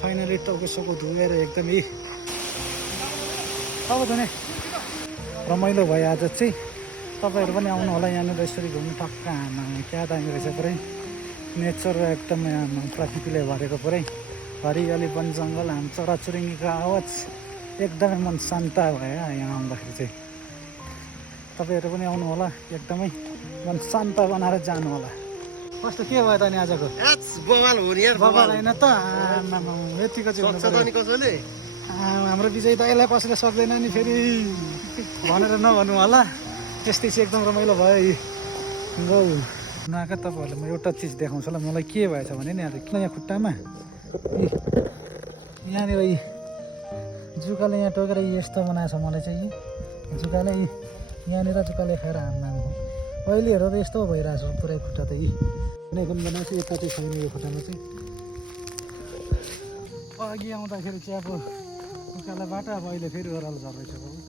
Finally टाउको धोएर एकदमै अब त नि रमाइलो भयो आज चाहिँ। तपाईँहरू पनि आउनु होला यहाँनिर यसरी घुम्नु टक्क हान्न क्या दामी रहेछ पुरै नेचर एकदमै प्रकृतिले भरेको पुरै हरियाली वन जङ्गल हाम चराचुरुङ्गीको आवाज एकदमै मन शान्त भयो यहाँ आउँदाखेरि चाहिँ। तपाईँहरू पनि आउनु होला एकदमै मन शान्त बनाएर जानु होला। कस्तो के भयो त नि आजको बवाल हो नि यार बबाल होइन त यतिको चाहिँ हाम्रो विजय दाइलाई कसैले सक्दैन नि फेरि भनेर नभन्नु होला। त्यस्तै चाहिँ एकदम रमाइलो भयो गौ नआएको। तपाईँहरूलाई म एउटा चिज देखाउँछु ल मलाई के भएछ भने नि आज किन यहाँ खुट्टामा यहाँनिर जुकाले यहाँ टोकेर यस्तो बनाएछ मलाई चाहिँ जुकाले यहाँनिर जुकाले खाएर हान्नु अहिले हेर त यस्तो भइरहेछ पुरै खुट्टा त कुनै पनि बनाएको यता चाहिँ छैन यो खुट्टामा चाहिँ। अघि आउँदाखेरि चाहिँ अब उकालोबाट अब अहिले फेरि ओह्रालो झर्दैछ।